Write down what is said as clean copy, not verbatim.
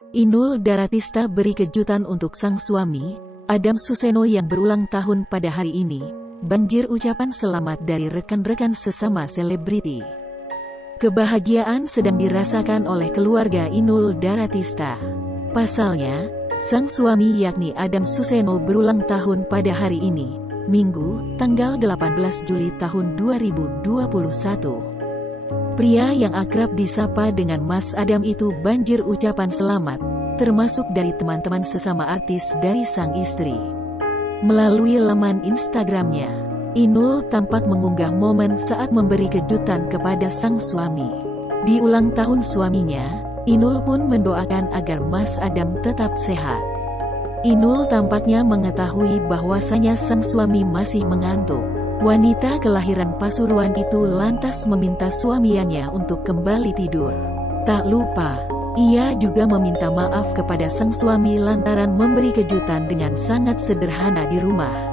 Inul Daratista beri kejutan untuk sang suami, Adam Suseno yang berulang tahun pada hari ini. Banjir ucapan selamat dari rekan-rekan sesama selebriti. Kebahagiaan sedang dirasakan oleh keluarga Inul Daratista. Pasalnya, sang suami yakni Adam Suseno berulang tahun pada hari ini, Minggu, tanggal 18 Juli tahun 2021. Pria yang akrab disapa dengan Mas Adam itu banjir ucapan selamat, termasuk dari teman-teman sesama artis dari sang istri. Melalui laman Instagramnya, Inul tampak mengunggah momen saat memberi kejutan kepada sang suami. Di ulang tahun suaminya, Inul pun mendoakan agar Mas Adam tetap sehat. Inul tampaknya mengetahui bahwasanya sang suami masih mengantuk. Wanita kelahiran Pasuruan itu lantas meminta suaminya untuk kembali tidur. Tak lupa, ia juga meminta maaf kepada sang suami lantaran memberi kejutan dengan sangat sederhana di rumah.